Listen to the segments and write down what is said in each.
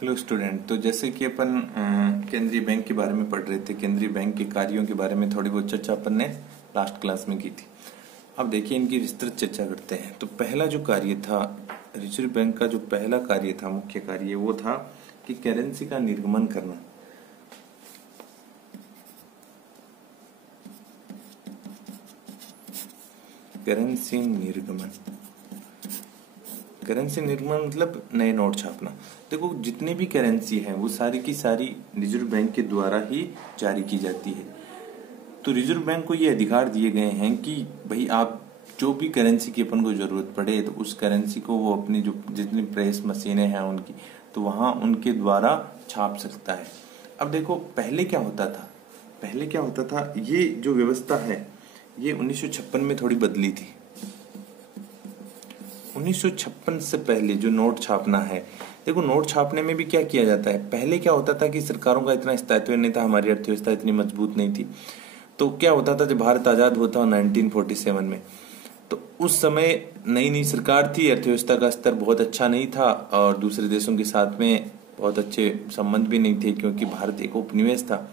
Hello student. तो जैसे कि अपन केंद्रीय बैंक के बारे में पढ़ रहे थे, केंद्रीय बैंक के कार्यों के बारे में थोड़ी बहुत चर्चा अपन ने लास्ट क्लास में की थी। अब देखिए इनकी विस्तृत चर्चा करते हैं। तो पहला जो कार्य था रिजर्व बैंक का, जो पहला कार्य था, मुख्य कार्य, वो था कि करेंसी का निर्गमन करना। करेंसी निर्गमन, करेंसी निर्गमन मतलब नए नोट छापना। देखो जितनी भी करेंसी है वो सारी की सारी रिजर्व बैंक के द्वारा ही जारी की जाती है। तो रिजर्व बैंक को ये अधिकार दिए गए हैं कि भाई आप जो भी करेंसी की अपन को जरूरत पड़े तो उस करेंसी को वो अपनी जो जितनी प्रेस मशीनें हैं उनकी, तो वहां उनके द्वारा छाप सकता है। अब देखो पहले क्या होता था, ये जो व्यवस्था है ये 1956 में थोड़ी बदली थी। 1956 से पहले जो नोट छापना है, देखो नोट छापने में भी क्या किया जाता है। पहले क्या होता था कि सरकारों का इतना स्थायित्व नहीं था, हमारी अर्थव्यवस्था इतनी मजबूत नहीं थी। तो क्या होता था, जब भारत आजाद हुआ था 1947 में, तो उस समय नई नई सरकार थी, अर्थव्यवस्था का स्तर बहुत अच्छा नहीं था और दूसरे देशों के साथ में बहुत अच्छे संबंध भी नहीं थे क्योंकि भारत एक उपनिवेश था।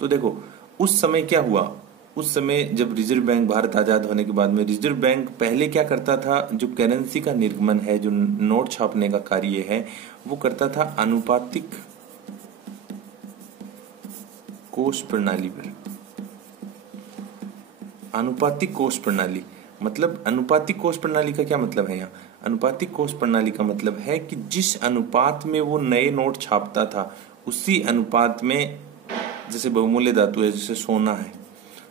तो देखो उस समय क्या हुआ, उस समय जब रिजर्व बैंक, भारत आजाद होने के बाद में रिजर्व बैंक पहले क्या करता था, जो करेंसी का निर्गमन है, जो नोट छापने का कार्य है, वो करता था आनुपातिक कोष प्रणाली पर। अनुपातिक कोष प्रणाली मतलब, अनुपातिक कोष प्रणाली का क्या मतलब है यहाँ? अनुपातिक कोष प्रणाली का मतलब है कि जिस अनुपात में वो नए नोट छापता था उसी अनुपात में, जैसे बहुमूल्य धातु है, जैसे सोना है,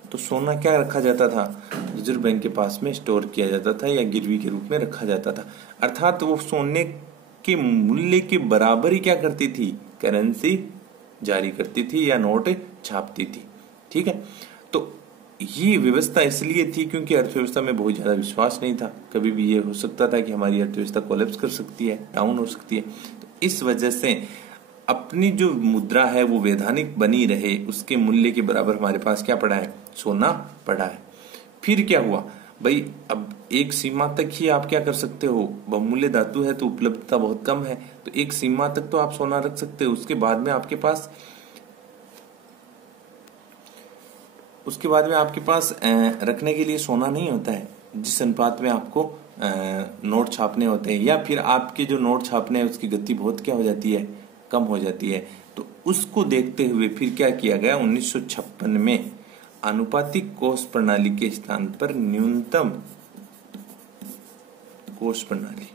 तो सोना क्या रखा जाता था, रिजर्व बैंक के पास में स्टोर किया जाता था या गिरवी के रूप में रखा जाता था। अर्थात वो सोने के मूल्य के बराबर ही क्या करती थी, करेंसी जारी करती थी या नोट छापती थी। ठीक है, तो ये व्यवस्था इसलिए थी क्योंकि अर्थव्यवस्था में बहुत ज्यादा विश्वास नहीं था। कभी भी ये हो सकता था कि हमारी अर्थव्यवस्था कोलैप्स कर सकती है, डाउन हो सकती है। तो इस वजह से अपनी जो मुद्रा है वो वैधानिक बनी रहे, उसके मूल्य के बराबर हमारे पास क्या पड़ा है, सोना पड़ा है। फिर क्या हुआ भाई, अब एक सीमा तक ही आप क्या कर सकते हो, बहुमूल्य धातु है तो उपलब्धता बहुत कम है, तो एक सीमा तक तो आप सोना रख सकते हो। उसके बाद में आपके पास रखने के लिए सोना नहीं होता है। जिस अनुपात में आपको नोट छापने होते हैं, या फिर आपके जो नोट छापने हैं उसकी गति बहुत क्या हो जाती है, कम हो जाती है। तो उसको देखते हुए फिर क्या किया गया, 1956 में आनुपातिक कोष प्रणाली के स्थान पर न्यूनतम कोष प्रणाली,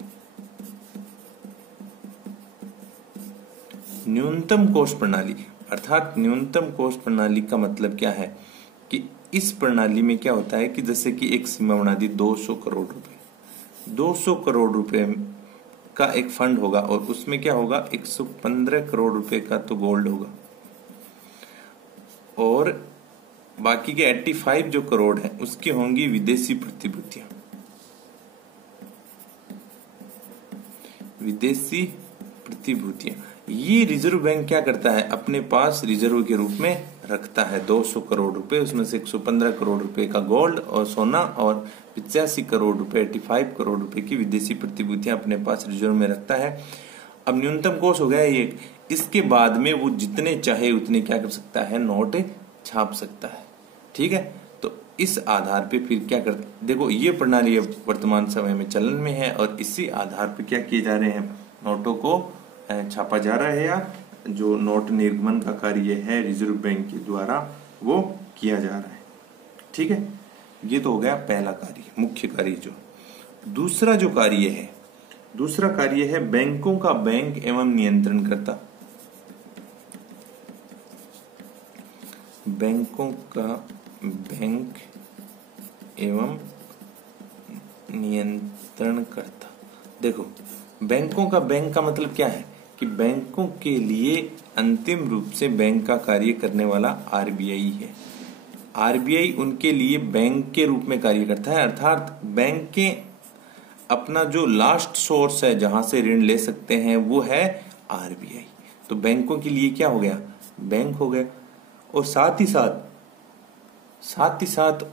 न्यूनतम कोष प्रणाली, अर्थात न्यूनतम कोष प्रणाली का मतलब क्या है कि इस प्रणाली में क्या होता है कि जैसे कि एक सीमा बना दी 200 करोड़ रुपए, 200 करोड़ रुपए का एक फंड होगा और उसमें क्या होगा, 115 करोड़ रुपए का तो गोल्ड होगा और बाकी के 85 जो करोड़ हैं उसकी होंगी विदेशी प्रतिभूतियां। विदेशी प्रतिभूतियां ये रिजर्व बैंक क्या करता है, अपने पास रिजर्व के रूप में रखता है। 200 करोड़ रुपए, उसमें से 115 करोड़ रुपए का गोल्ड और सोना और 85 करोड़ रुपए, 85 करोड़ रुपए की विदेशी प्रतिभूतियां अपने पास रिजर्व में रखता है। अब न्यूनतम कोष हो गया ये, इसके बाद में वो जितने चाहे उतने क्या कर सकता है, नोट छाप सकता है। ठीक है, तो इस आधार पे फिर क्या करते, देखो ये प्रणाली अब वर्तमान समय में चलन में है और इसी आधार पे क्या किए जा रहे हैं, नोटों को छापा जा रहा है, या जो नोट निर्गमन का कार्य है रिजर्व बैंक के द्वारा वो किया जा रहा है। ठीक है, ये तो हो गया पहला कार्य, मुख्य कार्य। जो दूसरा जो कार्य है, दूसरा कार्य है बैंकों का बैंक एवं नियंत्रणकर्ता। बैंकों का बैंक एवं नियंत्रणकर्ता। देखो बैंकों का बैंक का मतलब क्या है कि बैंकों के लिए अंतिम रूप से बैंक का कार्य करने वाला आरबीआई है। आरबीआई उनके लिए बैंक के रूप में कार्य करता है, अर्थात बैंक के अपना जो लास्ट सोर्स है जहां से ऋण ले सकते हैं वो है आरबीआई। तो बैंकों के लिए क्या हो गया, बैंक हो गया। और साथ ही साथ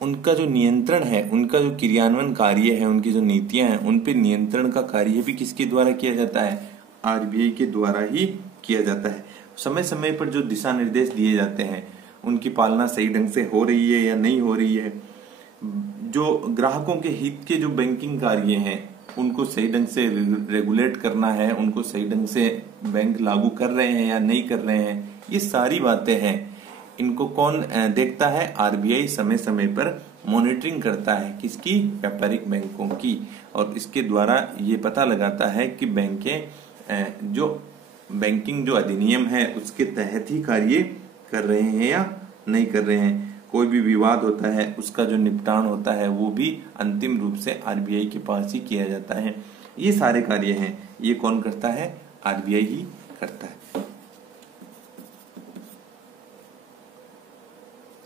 उनका जो नियंत्रण है, उनका जो क्रियान्वयन कार्य है, उनकी जो नीतियां हैं, उन पे नियंत्रण का कार्य भी किसके द्वारा किया जाता है, आरबीआई के द्वारा ही किया जाता है। समय समय पर जो दिशा निर्देश दिए जाते हैं उनकी पालना सही ढंग से हो रही है या नहीं हो रही है, जो ग्राहकों के हित के जो बैंकिंग कार्य हैं उनको सही ढंग से रेगुलेट करना है, उनको सही ढंग से बैंक लागू कर रहे हैं या नहीं कर रहे हैं, ये सारी बातें हैं। इनको कौन देखता है? आरबीआई समय समय पर मॉनिटरिंग करता है, किसकी? व्यापारिक बैंकों की। और इसके द्वारा ये पता लगाता है कि बैंकें जो बैंकिंग जो अधिनियम है उसके तहत ही कार्य कर रहे हैं या नहीं कर रहे हैं। कोई भी विवाद होता है उसका जो निपटान होता है वो भी अंतिम रूप से आरबीआई के पास ही किया जाता है। ये सारे कार्य हैं, ये कौन करता है? आरबीआई ही करता है।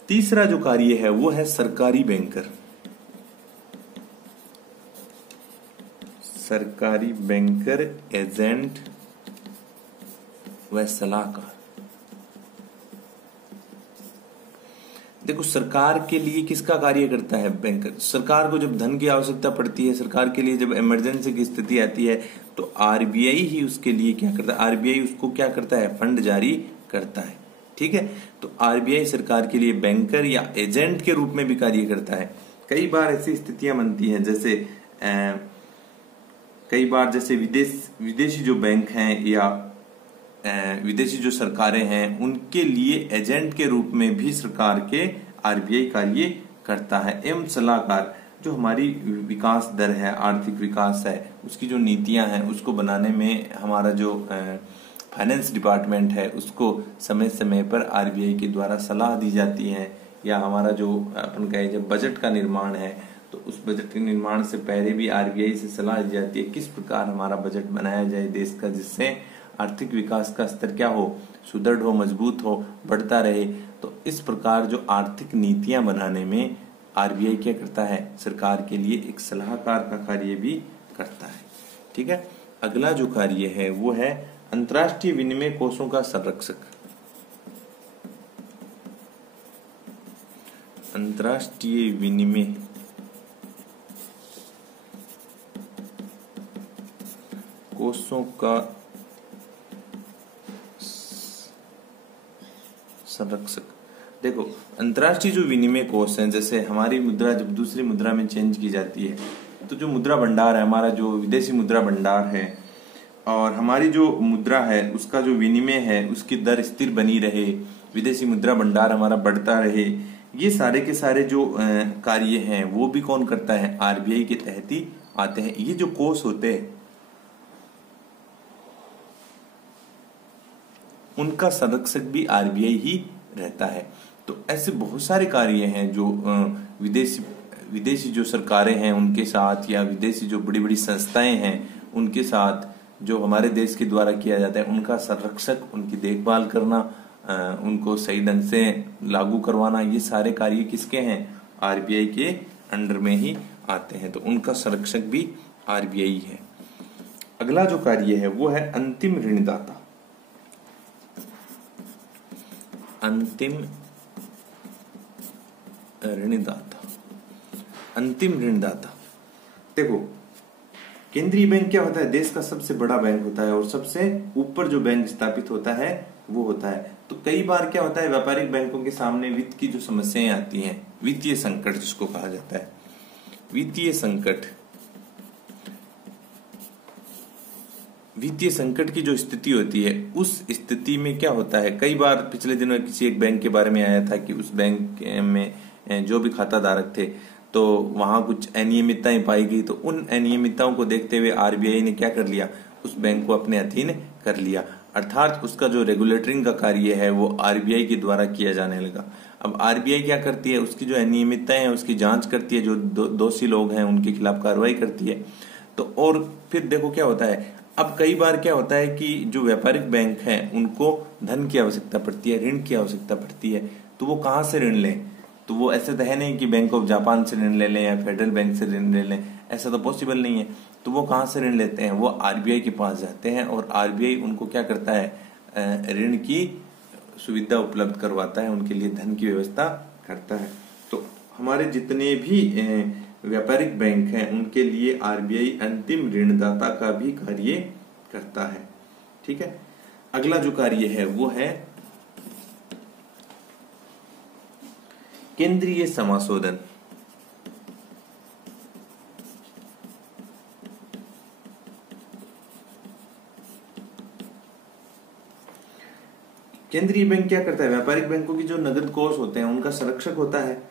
तीसरा जो कार्य है वो है सरकारी बैंकर। सरकारी बैंकर, एजेंट व सलाहकार। देखो, सरकार के लिए किसका कार्य करता है बैंकर? सरकार को जब धन की आवश्यकता पड़ती है, सरकार के लिए जब इमरजेंसी की स्थिति आती है तो आरबीआई ही उसके लिए क्या करता है? आरबीआई उसको क्या करता है? फंड जारी करता है। ठीक है, तो आरबीआई सरकार के लिए बैंकर या एजेंट के रूप में भी कार्य करता है। कई बार ऐसी स्थितियां बनती हैं जैसे कई बार जैसे विदेशी जो बैंक हैं या विदेशी जो सरकारें हैं उनके लिए एजेंट के रूप में भी सरकार के आरबीआई कार्य करता है। एवं सलाहकार, जो हमारी विकास दर है, आर्थिक विकास है, उसकी जो नीतियां हैं उसको बनाने में हमारा जो फाइनेंस डिपार्टमेंट है उसको समय समय पर आरबीआई के द्वारा सलाह दी जाती है। या हमारा जो अपन कहे जब बजट का निर्माण है तो उस बजट के निर्माण से पहले भी आरबीआई से सलाह दी जाती है किस प्रकार हमारा बजट बनाया जाए देश का, जिससे आर्थिक विकास का स्तर क्या हो? सुदृढ़ हो, मजबूत हो, बढ़ता रहे। तो इस प्रकार जो आर्थिक नीतियां बनाने में आरबीआई क्या करता है? सरकार के लिए एक सलाहकार का कार्य भी करता है। ठीक है, अगला जो कार्य है वो है अंतर्राष्ट्रीय विनिमय कोषों का संरक्षक। अंतर्राष्ट्रीय विनिमय कोषों का संरक्षक। देखो, अंतर्राष्ट्रीय जो विनिमय कोष हैं, जैसे हमारी मुद्रा जब दूसरी मुद्रा में चेंज की जाती है तो जो मुद्रा भंडार है, हमारा जो विदेशी मुद्रा भंडार है और हमारी जो मुद्रा है उसका जो विनिमय है उसकी दर स्थिर बनी रहे, विदेशी मुद्रा भंडार हमारा बढ़ता रहे, ये सारे के सारे जो कार्य हैं वो भी कौन करता है? आरबीआई के तहत ही आते हैं। ये जो कोष होते हैं उनका संरक्षक भी आरबीआई ही रहता है। तो ऐसे बहुत सारे कार्य हैं जो विदेशी जो सरकारें हैं उनके साथ या विदेशी जो बड़ी बड़ी संस्थाएं हैं उनके साथ जो हमारे देश के द्वारा किया जाता है, उनका संरक्षक, उनकी देखभाल करना, उनको सही ढंग से लागू करवाना, ये सारे कार्य किसके हैं? आरबीआई के अंडर में ही आते हैं। तो उनका संरक्षक भी आरबीआई है। अगला जो कार्य है वो है अंतिम ऋणदाता। अंतिम ऋणदाता, अंतिम ऋणदाता। देखो, केंद्रीय बैंक क्या होता है? देश का सबसे बड़ा बैंक होता है और सबसे ऊपर जो बैंक स्थापित होता है वो होता है। तो कई बार क्या होता है, व्यापारिक बैंकों के सामने वित्त की जो समस्याएं आती हैं, वित्तीय संकट जिसको कहा जाता है, वित्तीय संकट, वित्तीय संकट की जो स्थिति होती है उस स्थिति में क्या होता है, कई बार पिछले दिनों किसी एक बैंक के बारे में आया था कि उस बैंक में जो भी खाता धारक थे तो वहां कुछ अनियमितताएं पाई गई। तो उन अनियमितताओं को देखते हुए आरबीआई ने क्या कर लिया? उस बैंक को अपने अधीन कर लिया, अर्थात उसका जो रेगुलेटरिंग का कार्य है वो आरबीआई के द्वारा किया जाने लगा। अब आरबीआई क्या करती है? उसकी जो अनियमितताएं हैं उसकी जांच करती है, जो दोषी लोग हैं उनके खिलाफ कार्रवाई करती है। तो और फिर देखो क्या होता है, अब कई बार क्या होता है कि जो व्यापारिक बैंक हैं उनको धन की आवश्यकता पड़ती है, ऋण की आवश्यकता पड़ती है, तो वो कहाँ से ऋण लें? तो वो ऐसे तो है नहीं कि बैंक ऑफ जापान से ऋण ले लें या फेडरल बैंक से ऋण ले लें, ऐसा तो पॉसिबल नहीं है। तो वो कहाँ से ऋण लेते हैं? वो आरबीआई के पास जाते हैं और आरबीआई उनको क्या करता है? ऋण की सुविधा उपलब्ध करवाता है, उनके लिए धन की व्यवस्था करता है। तो हमारे जितने भी व्यापारिक बैंक हैं उनके लिए आरबीआई अंतिम ऋणदाता का भी कार्य करता है। ठीक है। अगला जो कार्य है वो है केंद्रीय समाशोधन। केंद्रीय बैंक क्या करता है? व्यापारिक बैंकों की जो नगद कोष होते हैं उनका संरक्षक होता है,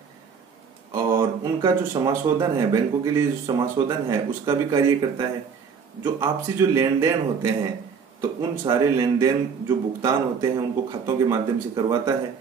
और उनका जो समाशोधन है, बैंकों के लिए जो समाशोधन है उसका भी कार्य करता है। जो आपसी जो लेन देन होते हैं तो उन सारे लेन देन जो भुगतान होते हैं उनको खातों के माध्यम से करवाता है।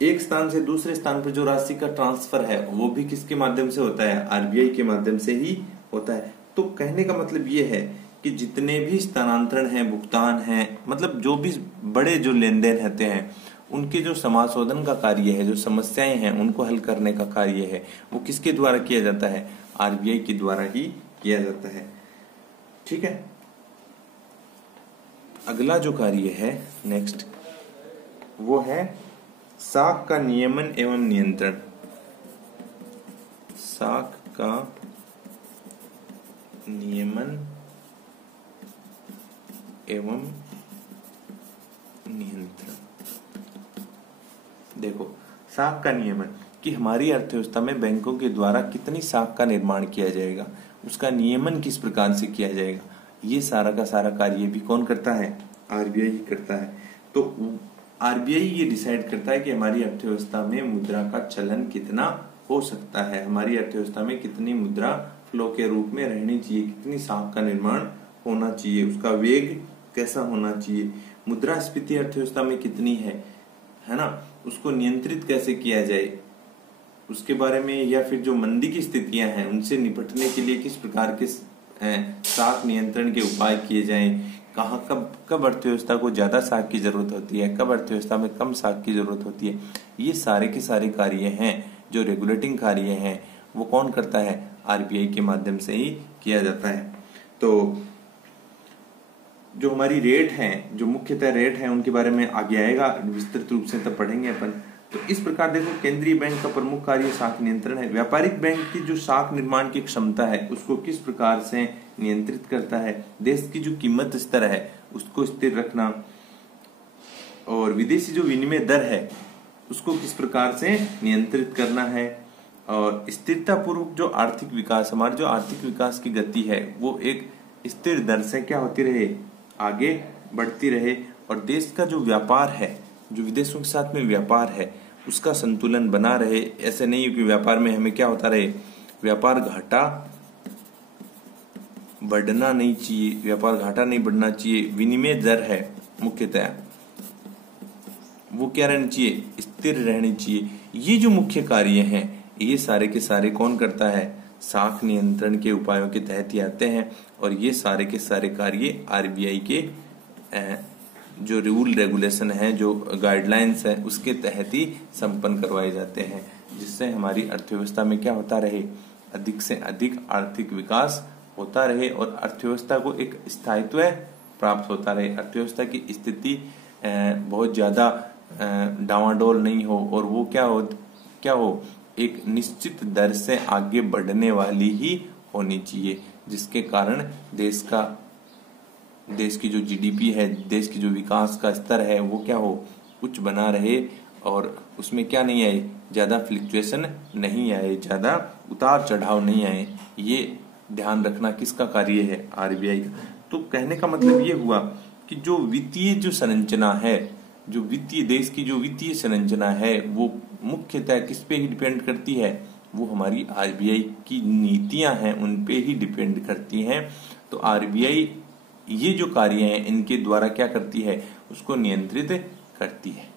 एक स्थान से दूसरे स्थान पर जो राशि का ट्रांसफर है वो भी किसके माध्यम से होता है? आरबीआई के माध्यम से ही होता है। तो कहने का मतलब ये है कि जितने भी स्थानांतरण हैं, भुगतान हैं, मतलब जो भी बड़े जो लेन देन होते हैं उनके जो समाशोधन का कार्य है, जो समस्याएं हैं उनको हल करने का कार्य है, वो किसके द्वारा किया जाता है? आरबीआई के द्वारा ही किया जाता है। ठीक है। अगला जो कार्य है नेक्स्ट वो है साख का नियमन एवं नियंत्रण। साख का नियमन एवं नियंत्रण। देखो, साख का नियमन कि हमारी अर्थव्यवस्था में बैंकों के द्वारा कितनी साख का निर्माण किया जाएगा, उसका नियमन किस प्रकार से किया जाएगा, ये सारा का सारा कार्य भी कौन करता है? आरबीआई ही करता है। तो आरबीआई ये डिसाइड करता है कि हमारी अर्थव्यवस्था में मुद्रा का चलन कितना हो सकता है, हमारी अर्थव्यवस्था में कितनी मुद्रा फ्लो के रूप में रहनी चाहिए, कितनी साख का निर्माण होना चाहिए, उसका वेग कैसा होना चाहिए, मुद्रास्फीति अर्थव्यवस्था में कितनी है ना, उसको नियंत्रित कैसे किया जाए उसके बारे में, या फिर जो मंदी की स्थितियां हैं उनसे निपटने के लिए किस प्रकार के साख नियंत्रण के उपाय किए जाएं, कहाँ कब अर्थव्यवस्था को ज्यादा साख की जरूरत होती है, कब अर्थव्यवस्था में कम साख की जरूरत होती है, ये सारे के सारे कार्य हैं जो रेगुलेटिंग कार्य हैं वो कौन करता है? आरबीआई के माध्यम से ही किया जाता है। तो जो हमारी रेट हैं, जो मुख्यतः रेट हैं उनके बारे में आगे आएगा विस्तृत रूप से, तब पढ़ेंगे अपन। तो इस प्रकार देखो, केंद्रीय बैंक का प्रमुख कार्य साख नियंत्रण है। व्यापारिक बैंक की जो साख निर्माण की क्षमता है उसको किस प्रकार से नियंत्रित करता है, देश की जो कीमत स्तर है उसको स्थिर रखना, और विदेशी जो विनिमय दर है उसको किस प्रकार से नियंत्रित करना है, और स्थिरता पूर्वक जो आर्थिक विकास, हमारे जो आर्थिक विकास की गति है वो एक स्थिर दर से क्या होती रहे, आगे बढ़ती रहे, और देश का जो व्यापार है, जो विदेशों के साथ में व्यापार है उसका संतुलन बना रहे। ऐसे नहीं कि व्यापार में हमें क्या होता रहे, व्यापार घाटा बढ़ना नहीं चाहिए, व्यापार घाटा नहीं बढ़ना चाहिए। विनिमय दर है मुख्यतः वो क्या रहनी चाहिए, स्थिर रहनी चाहिए। ये जो मुख्य कार्य हैं ये सारे के सारे कौन करता है? साख नियंत्रण के उपायों के तहत ही आते हैं, और ये सारे के सारे कार्य आरबीआई के जो रूल रेगुलेशन है, जो गाइडलाइंस है उसके तहत ही संपन्न करवाए जाते हैं, जिससे हमारी अर्थव्यवस्था में क्या होता रहे, अधिक से अधिक आर्थिक विकास होता रहे और अर्थव्यवस्था को एक स्थायित्व प्राप्त होता रहे, अर्थव्यवस्था की स्थिति बहुत ज्यादा डावाडोल नहीं हो, और वो क्या हो एक निश्चित दर से आगे बढ़ने वाली ही होनी चाहिए, जिसके कारण देश की जो जीडीपी है, देश की जो विकास का स्तर है वो क्या हो, उच्च बना रहे, और उसमें क्या नहीं आए, ज्यादा फ्लक्चुएशन नहीं आए, ज्यादा उतार चढ़ाव नहीं आए। ये ध्यान रखना किसका कार्य है? आरबीआई का। तो कहने का मतलब ये हुआ कि जो वित्तीय जो संरचना है, जो देश की जो वित्तीय संरचना है वो मुख्यतः किस पे ही डिपेंड करती है, वो हमारी आरबीआई की नीतियां हैं उन पे ही डिपेंड करती हैं। तो आरबीआई ये जो कार्य हैं इनके द्वारा क्या करती है, उसको नियंत्रित करती है।